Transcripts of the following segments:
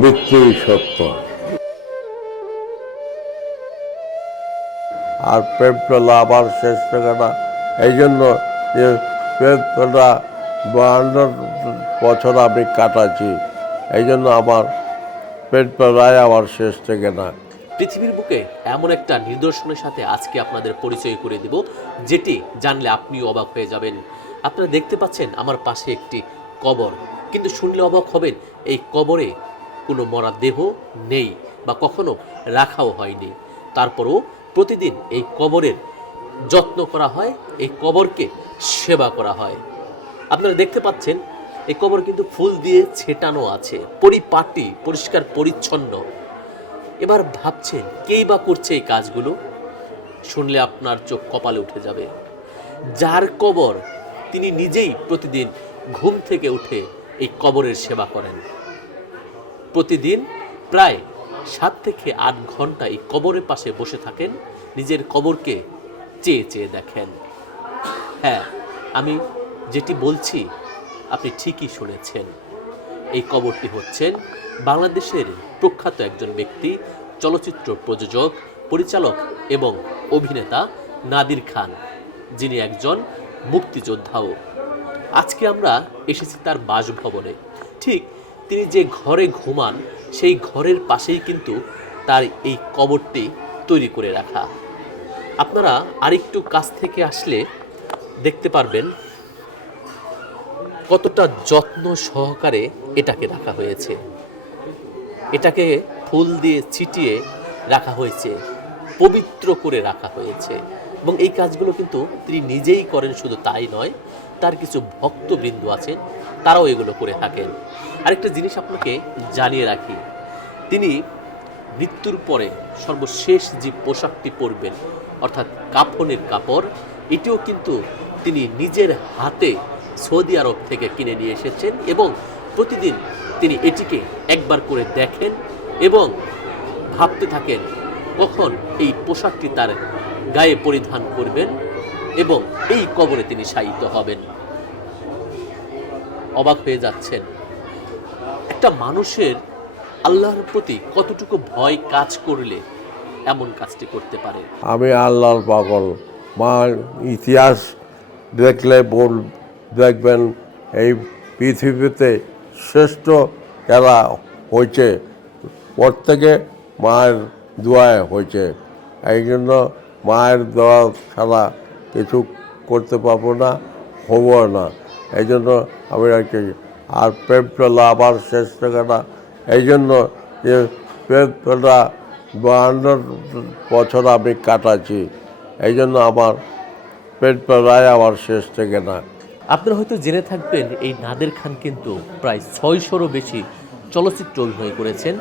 মৃত্যুই সত্য। আর প্রেম পেলা আবার শেষ থেকে না, এই জন্য যে প্রেম পেলা 52 বছর আমি কাটাচ্ছি, এই জন্য আমার প্রেম পেলায় আমার শেষ থেকে না। পৃথিবীর বুকে এমন একটা নিদর্শনের সাথে আজকে আপনাদের পরিচয় করে দিব, যেটি জানলে আপনিও অবাক হয়ে যাবেন। আপনারা দেখতে পাচ্ছেন আমার পাশে একটি কবর, কিন্তু শুনলে অবাক হবেন, এই কবরে কোনো মরা দেহ নেই বা কখনো রাখাও হয়নি। তারপরও প্রতিদিন এই কবরের যত্ন করা হয়, এই কবরকে সেবা করা হয়। আপনারা দেখতে পাচ্ছেন এই কবর কিন্তু ফুল দিয়ে ছেটানো আছে, পরিপাটি, পরিষ্কার পরিচ্ছন্ন। এবার ভাবছেন কেই বা করছে এই কাজগুলো? শুনলে আপনার চোখ কপালে উঠে যাবে। যার কবর, তিনি নিজেই প্রতিদিন ঘুম থেকে উঠে এই কবরের সেবা করেন। প্রতিদিন প্রায় 7 থেকে 8 ঘন্টা এই কবরের পাশে বসে থাকেন, নিজের কবরকে চেয়ে চেয়ে দেখেন। হ্যাঁ, আমি যেটি বলছি আপনি ঠিকই শুনেছেন। এই কবরটি হচ্ছেন বাংলাদেশের প্রখ্যাত একজন ব্যক্তি, চলচ্চিত্র প্রযোজক, পরিচালক এবং অভিনেতা নাদির খান, যিনি একজন মুক্তিযোদ্ধাও। আজকে আমরা এসেছি তার বাসভবনে। ঠিক তিনি যে ঘরে ঘুমান, সেই ঘরের পাশেই কিন্তু তার এই কবরটি তৈরি করে রাখা। আপনারা আরেকটু কাছ থেকে আসলে দেখতে পারবেন কতটা যত্ন সহকারে এটাকে রাখা হয়েছে। এটাকে ফুল দিয়ে ছিটিয়ে রাখা হয়েছে, পবিত্র করে রাখা হয়েছে। এবং এই কাজগুলো কিন্তু তিনি নিজেই করেন, শুধু তাই নয়, তার কিছু ভক্তবৃন্দ আছেন, তারাও এগুলো করে থাকেন। আরেকটা জিনিস আপনাকে জানিয়ে রাখি, তিনি মৃত্যুর পরে সর্বশেষ যে পোশাকটি পরবেন, অর্থাৎ কাফনের কাপড়, এটিও কিন্তু তিনি নিজের হাতে সৌদি আরব থেকে কিনে নিয়ে এসেছেন এবং প্রতিদিন তিনি এটিকে একবার করে দেখেন এবং ভাবতে থাকেন কখন এই পোশাকটি তার গায়ে পরিধান করবেন এবং এই কবরে তিনি শায়িত হবেন। অবাক হয়ে যাচ্ছেন, একটা মানুষের আল্লাহর প্রতি কতটুকু ভয় কাজ করলে এমন কাজটি করতে পারে। আমি আল্লাহর পাগল। মা ইতিহাস দেখলে দেখবেন এই পৃথিবীতে শ্রেষ্ঠ যারা হয়েছে প্রত্যেকে মায়ের দোয়ায় হয়েছে। এই জন্য মায়ের দোয়া ছাড়া কিছু করতে পারবো না, হবো না। এই জন্য আমি আর প্রেম পেলা আবার শেষ থেকে না, এই জন্য যে প্রেম পেলা 52 বছর আমি কাটাচ্ছি, এই জন্য আমার প্রেম পেলায় আমার শেষ থেকে না। আপনারা হয়তো জেনে থাকবেন এই নাদের খান কিন্তু প্রায় 600-রও বেশি চলচ্চিত্র অভিনয় করেছেন,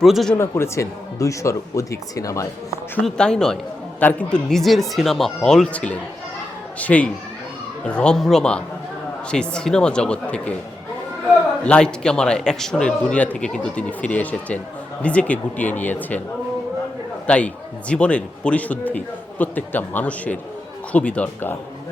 প্রযোজনা করেছেন 200-র অধিক সিনেমায়। শুধু তাই নয়, তার কিন্তু নিজের সিনেমা হল ছিলেন। সেই রমরমা সেই সিনেমা জগৎ থেকে, লাইট ক্যামেরা অ্যাকশনের দুনিয়া থেকে কিন্তু তিনি ফিরে এসেছেন, নিজেকে গুটিয়ে নিয়েছেন। তাই জীবনের পরিশুদ্ধি প্রত্যেকটা মানুষের খুবই দরকার।